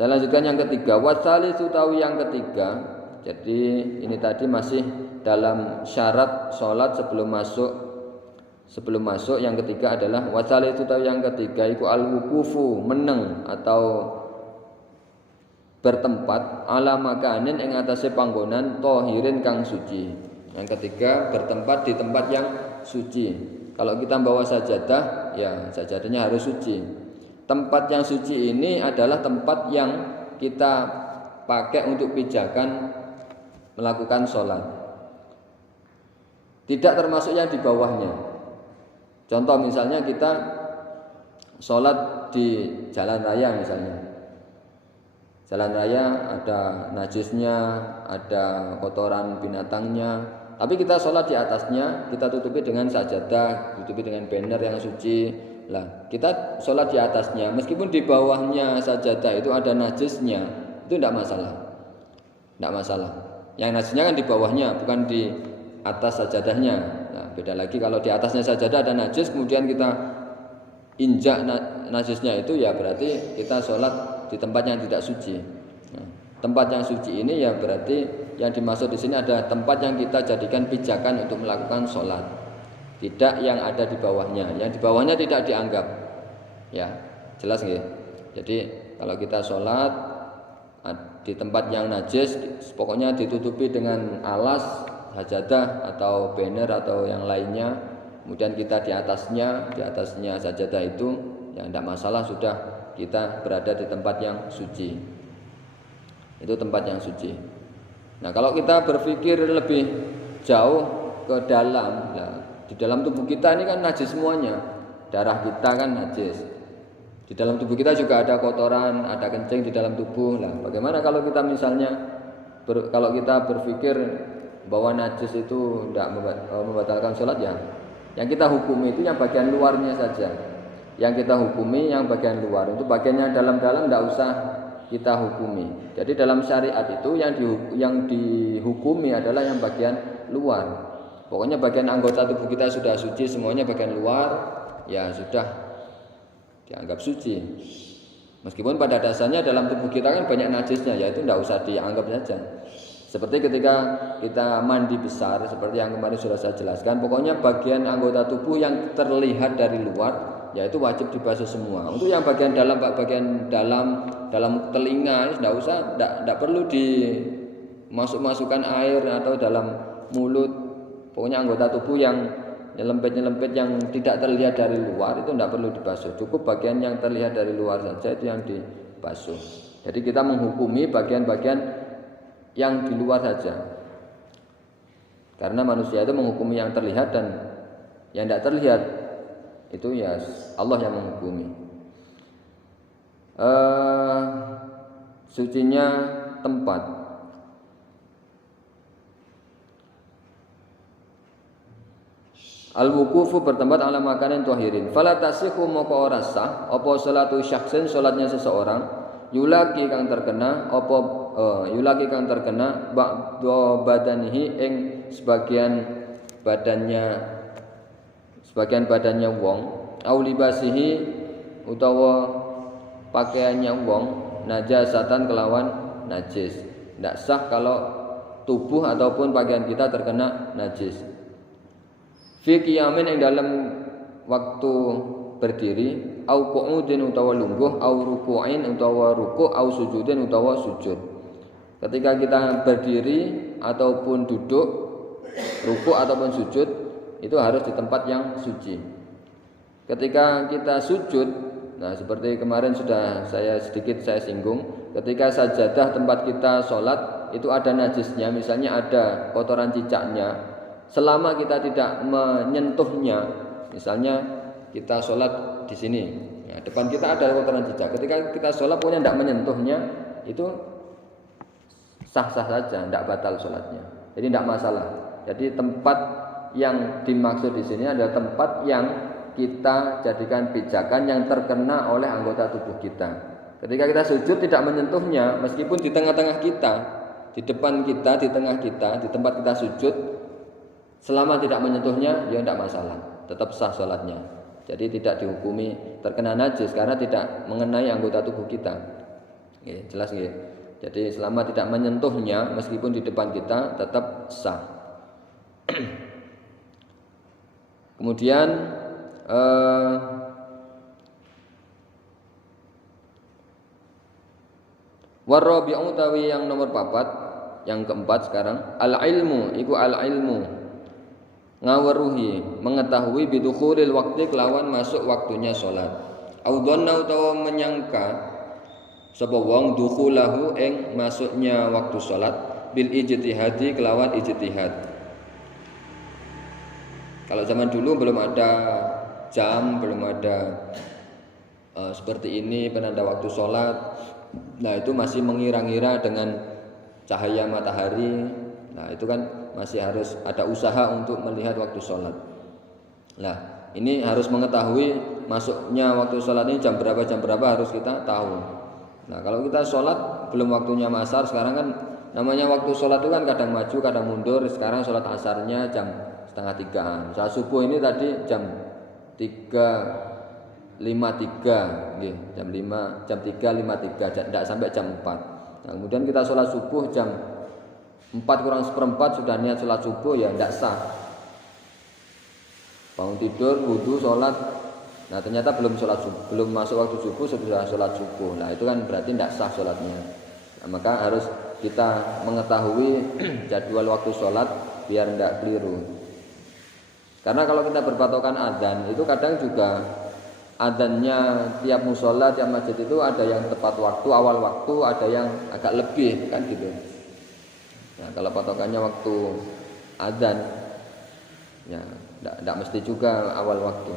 Saya lanjutkan yang ketiga, wasalisu utawi yang ketiga. Jadi ini tadi masih dalam syarat sholat sebelum masuk yang ketiga adalah wasalisu utawi yang ketiga iku al-wuqufu meneng atau bertempat ala makanin ing atase panggonan tohirin kang suci. Yang ketiga bertempat di tempat yang suci. Kalau kita bawa sajadah, ya sajadahnya harus suci. Tempat yang suci ini adalah tempat yang kita pakai untuk pijakan melakukan sholat. Tidak termasuk yang di bawahnya. Contoh misalnya kita sholat di jalan raya misalnya. Jalan raya ada najisnya, ada kotoran binatangnya. Tapi kita sholat di atasnya, kita tutupi dengan sajadah, tutupi dengan banner yang suci. Lah, kita sholat di atasnya, meskipun di bawahnya sajadah itu ada najisnya, itu tidak masalah. Tidak masalah. Yang najisnya kan di bawahnya, bukan di atas sajadahnya. Nah, beda lagi kalau di atasnya sajadah ada najis, kemudian kita injak najisnya itu, ya berarti kita sholat di tempat yang tidak suci. Nah, tempat yang suci ini ya berarti yang dimaksud di sini ada tempat yang kita jadikan pijakan untuk melakukan sholat. Tidak yang ada di bawahnya. Yang di bawahnya tidak dianggap. Ya, jelas nggih? Jadi kalau kita sholat di tempat yang najis, pokoknya ditutupi dengan alas, sajadah atau banner atau yang lainnya. Kemudian kita di atasnya sajadah itu, ya tidak masalah, sudah kita berada di tempat yang suci. Itu tempat yang suci. Nah, kalau kita berpikir lebih jauh ke dalam, ya, di dalam tubuh kita ini kan najis semuanya. Darah kita kan najis. Di dalam tubuh kita juga ada kotoran, ada kencing di dalam tubuh. Nah, bagaimana kalau kita misalnya kalau kita berpikir bahwa najis itu tidak membatalkan sholat, ya yang kita hukumi itu yang bagian luarnya saja. Yang kita hukumi yang bagian luar. Itu bagiannya dalam-dalam tidak usah kita hukumi. Jadi dalam syariat itu yang dihukumi adalah yang bagian luar. Pokoknya bagian anggota tubuh kita sudah suci semuanya, bagian luar ya sudah dianggap suci. Meskipun pada dasarnya dalam tubuh kita kan banyak najisnya, ya itu tidak usah dianggap saja. Seperti ketika kita mandi besar, seperti yang kemarin sudah saya jelaskan, pokoknya bagian anggota tubuh yang terlihat dari luar, ya itu wajib dibasuh semua. Untuk yang bagian dalam telinga, tidak perlu dimasukkan air atau dalam mulut. Pokoknya anggota tubuh yang nyelempet yang tidak terlihat dari luar itu tidak perlu dibasuh. Cukup bagian yang terlihat dari luar saja itu yang dibasuh. Jadi kita menghukumi bagian-bagian yang di luar saja. Karena manusia itu menghukumi yang terlihat dan yang tidak terlihat itu ya Allah yang menghukumi. Sucinya tempat. Al-wuqufu bertempat ala makanin tuhirin. Fala tasihu moko ora sah apa salatu syakhsin, salatnya seseorang yulaki kang terkena ba'da badanihi ing sebagian badannya wong au libasihi utawa pakaiannya wong najasatan kelawan najis. Tidak sah kalau tubuh ataupun pakaian kita terkena najis. Fi qiyamin yang dalam waktu berdiri, au qu'udin utawa lungguh, au ruku'in utawa ruku', au sujudin utawa sujud. Ketika kita berdiri ataupun duduk, ruku' ataupun sujud, itu harus di tempat yang suci. Ketika kita sujud, nah seperti kemarin sudah saya singgung, ketika sajadah tempat kita sholat itu ada najisnya, misalnya ada kotoran cicaknya. Selama kita tidak menyentuhnya, misalnya kita sholat di sini, ya, depan kita ada kotoran cicak. Ketika kita sholat punya tidak menyentuhnya, itu sah-sah saja, tidak batal sholatnya. Jadi tidak masalah. Jadi tempat yang dimaksud di sini adalah tempat yang kita jadikan pijakan yang terkena oleh anggota tubuh kita. Ketika kita sujud tidak menyentuhnya, meskipun di tengah-tengah kita, di depan kita, di tengah kita, di tempat kita sujud. Selama tidak menyentuhnya, ya tidak masalah, tetap sah sholatnya. Jadi tidak dihukumi terkena najis karena tidak mengenai anggota tubuh kita. Jelas nggih. Jadi selama tidak menyentuhnya meskipun di depan kita tetap sah. Kemudian warabi'u utawi yang nomor 4, yang keempat sekarang, al ilmu iku al ilmu ngaweruhi mengetahui bidukhulil waqti kelawan masuk waktunya salat. Au dhanna utawa menyangka sapa wong dukhulahu ing masuknya waktu salat bil ijtihadi kelawan ijtihad. Kalau zaman dulu belum ada jam, belum ada seperti ini penanda waktu sholat. Nah itu masih mengira-ngira dengan cahaya matahari. Nah itu kan masih harus ada usaha untuk melihat waktu sholat. Nah ini harus mengetahui masuknya waktu sholat ini jam berapa harus kita tahu. Nah kalau kita sholat belum waktunya asar, sekarang kan namanya waktu sholat itu kan kadang maju kadang mundur. Sekarang sholat asarnya jam 2:30. Saat subuh ini tadi jam 3:53, jam 3:53, tidak sampai jam 4. Nah, kemudian kita sholat subuh jam 4:4 sudah niat sholat subuh, ya tidak sah. Bangun tidur, wudhu, sholat. Nah ternyata belum sholat subuh, belum masuk waktu subuh sudah sholat subuh. Nah itu kan berarti tidak sah sholatnya. Nah, maka harus kita mengetahui jadwal waktu sholat biar tidak keliru. Karena kalau kita berpatokan adzan itu kadang juga adzannya tiap musola, tiap masjid itu ada yang tepat waktu, awal waktu, ada yang agak lebih kan gitu. Nah kalau patokannya waktu adzan, ya tidak mesti juga awal waktu.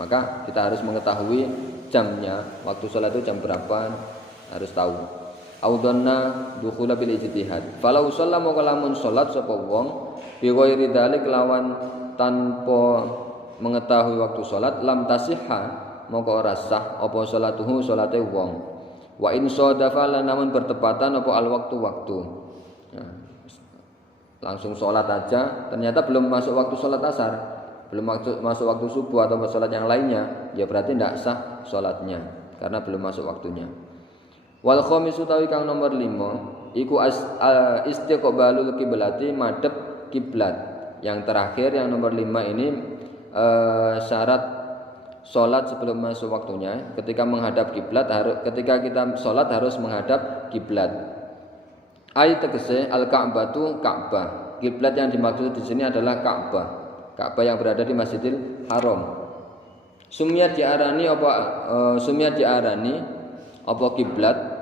Maka kita harus mengetahui jamnya, waktu sholat itu jam berapa, harus tahu. Audonna dukhula bil ijtihad. Falau shalla maka lamun salat sapa wong bi ghairi dzalik lawan tanpa mengetahui waktu salat lam tasihha maka ora sah apa salatuhu salate wong. Wa in sadafa namun bertepatan apa al waktu. Nah, langsung salat aja ternyata belum masuk waktu salat asar, belum masuk waktu subuh atau salat yang lainnya, ya berarti tidak sah salatnya karena belum masuk waktunya. Wal khamis utawi kang nomor 5 iku istiqbalul kiblati madhep kiblat. Yang terakhir yang nomor 5 ini syarat sholat sebelum masuk waktunya. Ketika menghadap kiblat, ketika kita sholat harus menghadap kiblat. Ayat tegese al Ka'batu Ka'bah. Kiblat yang dimaksud di sini adalah Ka'bah. Ka'bah yang berada di Masjidil Haram. Sumiyat diarani apa kiblat?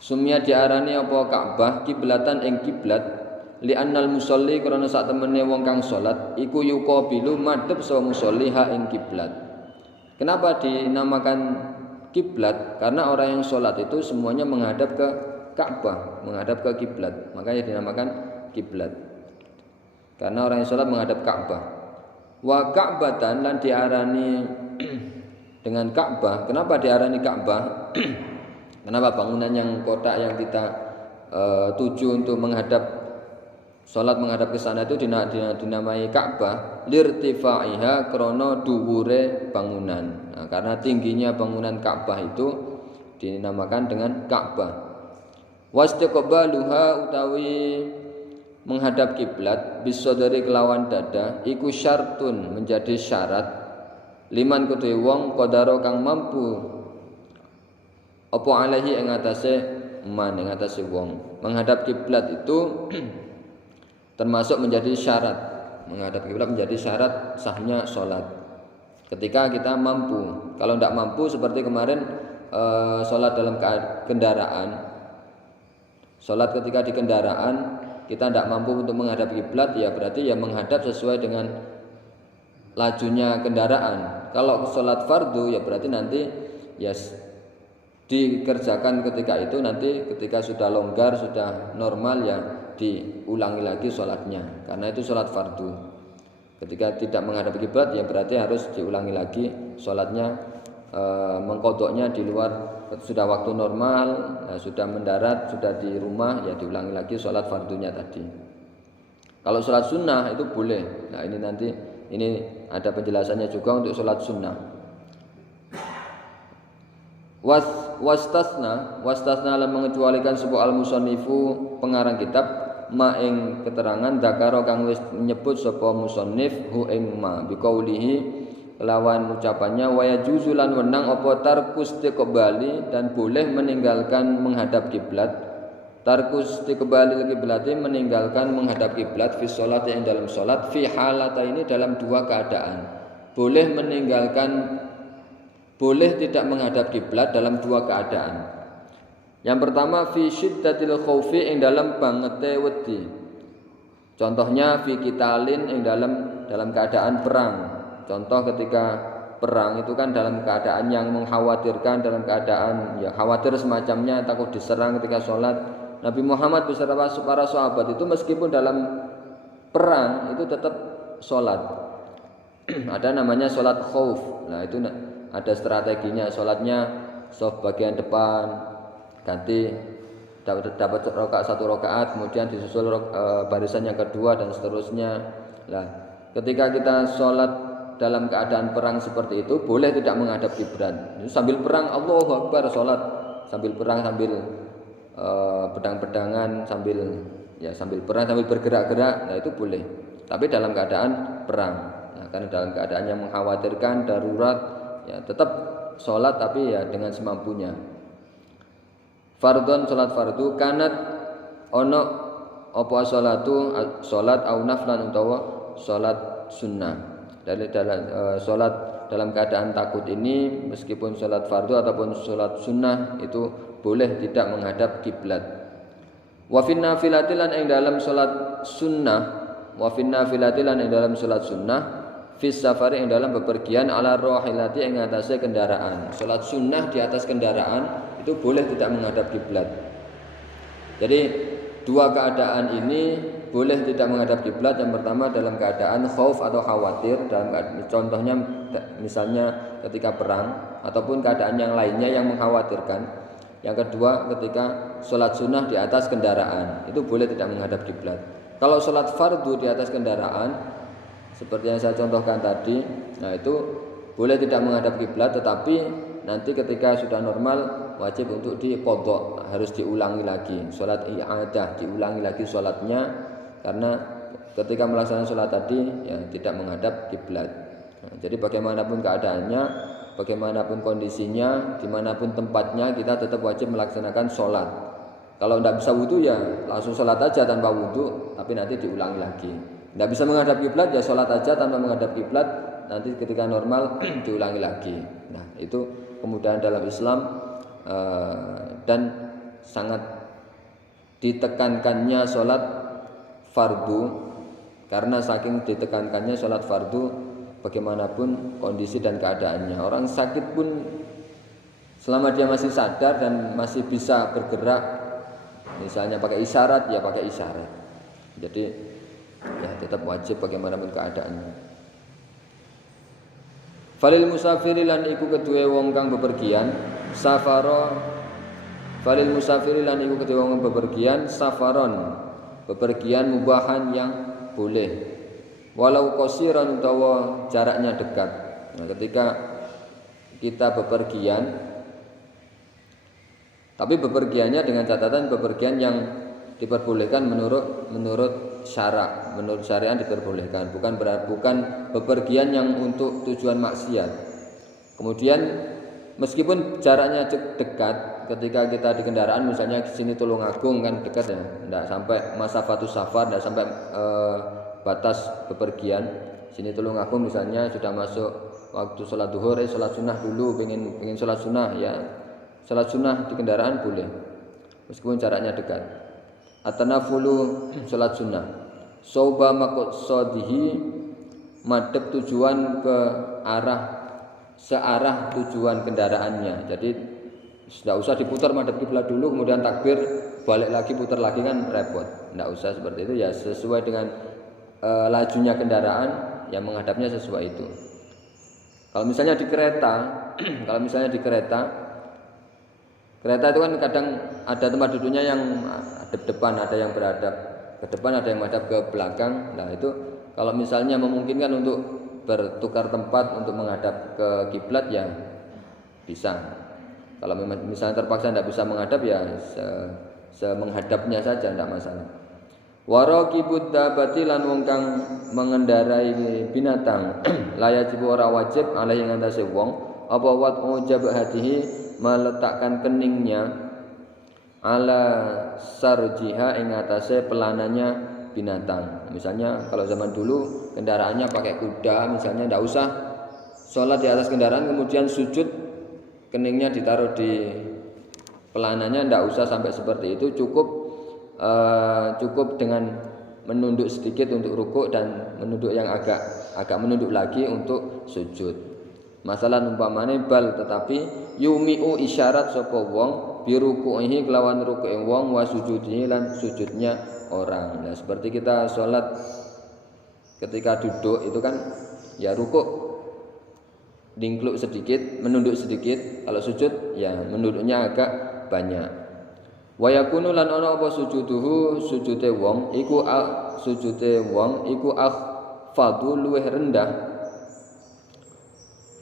Sumiyat diarani apa Ka'bah kiblatan ing kiblat. Li'annal musolli karena sak temene wong kang salat iku yuqabilu madhep sawa musolli ha ing kiblat. Kenapa dinamakan kiblat? Karena orang yang salat itu semuanya menghadap ke Ka'bah, menghadap ke kiblat. Makanya dinamakan kiblat. Karena orang yang salat menghadap Ka'bah. Wa Ka'batan lan diarani dengan Ka'bah. Kenapa diarani Ka'bah? Kenapa bangunan yang kotak yang kita tuju untuk sholat menghadap ke sana itu dinamai Ka'bah lirtifaiha krono dhuwure bangunan. Nah, karena tingginya bangunan Ka'bah itu dinamakan dengan Ka'bah. Wastiqbaluha utawi menghadap kiblat bisadari kelawan dada iku syartun menjadi syarat liman kedue wong qadaro kang mampu apa alaihi ing atase wong. Menghadap kiblat itu termasuk menjadi syarat, menghadap kiblat menjadi syarat sahnya sholat. Ketika kita mampu, kalau tidak mampu seperti kemarin sholat dalam kendaraan, sholat ketika di kendaraan kita tidak mampu untuk menghadap kiblat, ya berarti ya menghadap sesuai dengan lajunya kendaraan. Kalau sholat fardu ya berarti nanti ya dikerjakan ketika itu, nanti ketika sudah longgar sudah normal ya diulangi lagi sholatnya, karena itu sholat fardu. Ketika tidak menghadap kiblat ya berarti harus diulangi lagi sholatnya, mengkodoknya di luar. Sudah waktu normal, sudah mendarat, sudah di rumah ya diulangi lagi sholat fardunya tadi. Kalau sholat sunnah itu boleh. Nah ini nanti ini ada penjelasannya juga untuk sholat sunnah. wastasna lan mengecualikan sebuah al-musannifu pengarang kitab ma ing keterangan dzakara kang wis nyebut sapa musannif hu ing ma biqaulihi lawan ucapannya wa yajuzu lan wenang apa tarkus istiqbali dan boleh meninggalkan menghadap kiblat. Tarkus istiqbali kiblati meninggalkan menghadap kiblat fi shalat yang dalam salat fi halataini dalam dua keadaan. Boleh tidak menghadap kiblat dalam dua keadaan. Yang pertama fi syiddatil khaufi ing dalam bangete wedi. Contohnya fi qitalin ing dalam keadaan perang. Contoh ketika perang itu kan dalam keadaan yang mengkhawatirkan, dalam keadaan ya khawatir semacamnya, takut diserang ketika sholat. Nabi Muhammad beserta para sahabat itu meskipun dalam perang itu tetap sholat. Ada namanya sholat khauf. Nah itu ada strateginya, sholatnya soft bagian depan, ganti dapat satu rakaat, kemudian disusul barisan yang kedua dan seterusnya. Nah, ketika kita sholat dalam keadaan perang seperti itu, boleh tidak menghadap kiblat. Sambil perang Allahu Akbar sholat, sambil perang sambil pedang-pedangan sambil perang sambil bergerak-gerak, nah itu boleh. Tapi dalam keadaan perang, nah, karena dalam keadaan yang mengkhawatirkan darurat, ya tetap sholat tapi ya dengan semampunya. Fardhon sholat fardu kanat ono apa sholatu sholat au naflan utawa sholat sunnah. Dari dalam sholat dalam keadaan takut ini meskipun sholat fardu ataupun sholat sunnah itu boleh tidak menghadap kiblat. Wa fin nafilati lan ing dalam sholat sunnah, wa fin nafilati lan ing dalam sholat sunnah fis safari ing dalam bepergian ala rohilati ing atase kendaraan. Sholat sunnah di atas kendaraan itu boleh tidak menghadap kiblat. Jadi dua keadaan ini boleh tidak menghadap kiblat. Yang pertama dalam keadaan khauf atau khawatir, contohnya misalnya ketika perang ataupun keadaan yang lainnya yang mengkhawatirkan. Yang kedua ketika sholat sunnah di atas kendaraan itu boleh tidak menghadap kiblat. Kalau sholat fardu di atas kendaraan seperti yang saya contohkan tadi, nah itu boleh tidak menghadap kiblat, tetapi nanti ketika sudah normal wajib untuk diqadha, harus diulangi lagi sholat i'adah, diulangi lagi sholatnya karena ketika melaksanakan sholat tadi ya tidak menghadap kiblat. Nah, jadi bagaimanapun keadaannya, bagaimanapun kondisinya, dimanapun tempatnya kita tetap wajib melaksanakan sholat. Kalau tidak bisa wudhu ya langsung sholat aja tanpa wudhu, tapi nanti diulangi lagi. Tidak bisa menghadap kiblat ya sholat aja tanpa menghadap kiblat, nanti ketika normal diulangi lagi. Nah itu kemudahan dalam Islam dan sangat ditekankannya sholat fardu, karena saking ditekankannya sholat fardu bagaimanapun kondisi dan keadaannya. Orang sakit pun selama dia masih sadar dan masih bisa bergerak, misalnya pakai isyarat ya pakai isyarat. Jadi ya tetap wajib bagaimanapun keadaannya. Falil musafiri lan iku kedue wong kang bepergian safaro. Falil musafiri lan iku kedue wong bepergian safaron, bepergian mubahan yang boleh. Walau qasiran utawa jaraknya dekat. Nah, ketika kita bepergian, tapi bepergiannya dengan catatan bepergian yang diperbolehkan menurut syarak, menurut syariat diperbolehkan, bukan bepergian yang untuk tujuan maksiat. Kemudian meskipun jaraknya dekat, ketika kita di kendaraan misalnya di sini Tulungagung kan dekat ya, tidak sampai masafatus safar, tidak sampai batas bepergian. Sini Tulungagung misalnya sudah masuk waktu sholat duhur, sholat sunnah dulu, pengen sholat sunnah ya, sholat sunnah di kendaraan boleh meskipun jaraknya dekat. At-tanafulu sholat sunnah soba maqsadihi, madhep tujuan ke arah searah tujuan kendaraannya. Jadi tidak usah diputar madhep kiblat dulu kemudian takbir balik lagi putar lagi kan repot. Tidak usah seperti itu ya, sesuai dengan lajunya kendaraan yang menghadapnya sesuai itu. Kalau misalnya di kereta kereta itu kan kadang ada tempat duduknya yang hadap depan, ada yang beradab ke depan, ada yang menghadap ke belakang. Nah itu kalau misalnya memungkinkan untuk bertukar tempat untuk menghadap ke kiblat ya bisa. Kalau misalnya terpaksa tidak bisa menghadap ya semenghadapnya saja tidak masalah. Waraqibud dabati lan wong kang mengendarai binatang layajib ora wajib alai ing atase wong apa wat jabhatihi meletakkan keningnya ala sarjiha ing atase pelananya binatang. Misalnya kalau zaman dulu kendaraannya pakai kuda, misalnya tidak usah sholat di atas kendaraan kemudian sujud keningnya ditaruh di pelananya, tidak usah sampai seperti itu, cukup dengan menunduk sedikit untuk rukuk dan menunduk yang agak menunduk lagi untuk sujud. Masalah umpamane bal tetapi yumiu isyarat sapa wong birukuhi kelawan rukuke wong wa sujudihi lan sujudnya orang. Nah, seperti kita sholat ketika duduk itu kan ya rukuk dingkluk sedikit, menunduk sedikit. Kalau sujud ya menunduknya agak banyak. Wa yakunu lan ana apa sujuduhu sujude wong iku akhfadu luweh rendah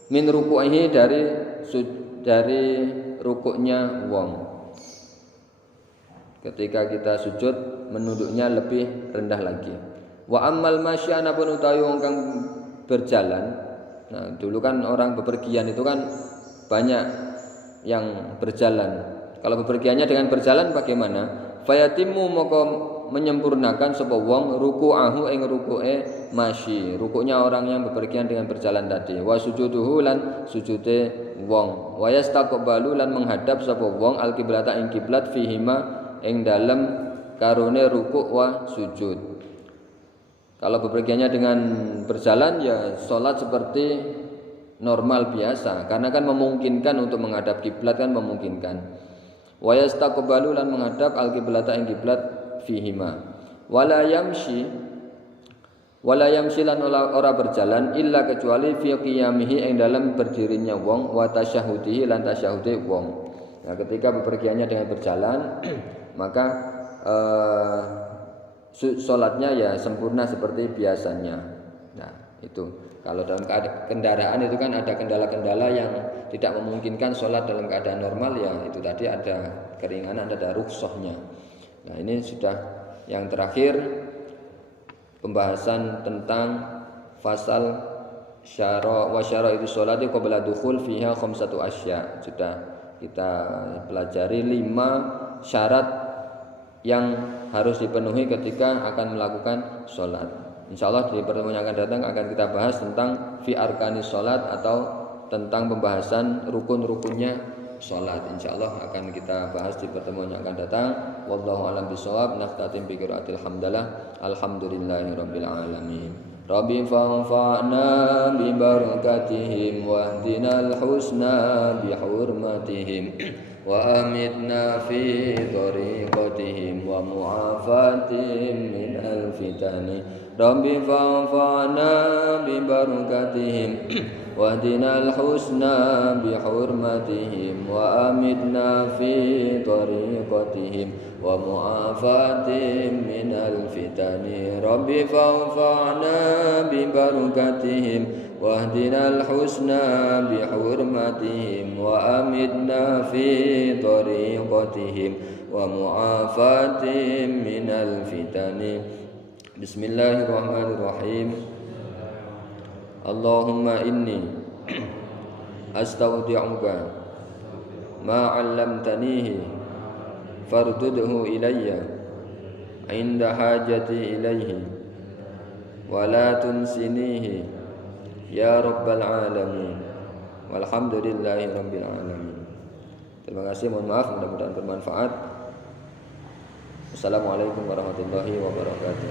min ruku'ihi dari rukuknya wong. Ketika kita sujud menunduknya lebih rendah lagi. Wa ammal masya anapun utawi wong kang berjalan. Nah, dulu kan orang bepergian itu kan banyak yang berjalan. Kalau bepergiannya dengan berjalan bagaimana? Fayatimu moko menyempurnakan sapa wong ruku'ahu ing ruku'e masyi. Rukuknya orang yang bepergian dengan berjalan tadi. Wa sujuduhu lan sujude wong. Wa yastaqbalu lan menghadap sapa wong al-qiblata ing kiblat fihima ing dalem karone rukuk wa sujud. Kalau bepergiannya dengan berjalan ya sholat seperti normal biasa, karena kan memungkinkan untuk menghadap kiblat kan memungkinkan. Wa yastaqbalu lan menghadap al-qiblata ing kiblat fihima. Wala yamshi lan ora berjalan illa kecuali fi qiyamihi ing dalam berdirinya wong wa tasyahhudihi lan tasyahude wong. Nah, ketika bepergiannya dengan berjalan maka sholatnya ya sempurna seperti biasanya. Nah, itu kalau dalam kendaraan itu kan ada kendala-kendala yang tidak memungkinkan sholat dalam keadaan normal, ya itu tadi ada keringanan, ada rukhsahnya. Nah, ini sudah yang terakhir pembahasan tentang fasal syara wa syara itu sholati qabla dukhul fiha khamsatu asya. Sudah kita pelajari 5 syarat yang harus dipenuhi ketika akan melakukan sholat. Insyaallah di pertemuan yang akan datang akan kita bahas tentang fi arkanis sholat atau tentang pembahasan rukun-rukunnya sholat. Insyaallah akan kita bahas di pertemuan yang akan datang. Wallahu a'lam bishawab. Naftatim bi qiraatil hamdalah. Alhamdulillahirabbil alamin. Rabbi fanfa'na bi barakatihim wahdinal husna bi hurmatihim wa amitna fi tariqatihim wa mu'afatihim min al-fitani. Rabbi fanfa'na bi barakatihim wahdinal husna bi hurmatihim wa amitna fi tariqatihim wa mu'afatihim min al-fitani. Rabbi fanfa'na bi barakatihim wahdinal husna bi hurmatihim wa amitna fi tariqatihim wa mu'afatihim minal fitani. Bismillahirrahmanirrahim. Allahumma inni astaudi'uka ma 'allamtanihi fardudhu ilayya 'inda hajati ilayhi wa la tunsinihi ya rabbal alamin. Walhamdulillahi rabbil alamin. Terima kasih, mohon maaf, mudah-mudahan bermanfaat. Assalamualaikum warahmatullahi wabarakatuh.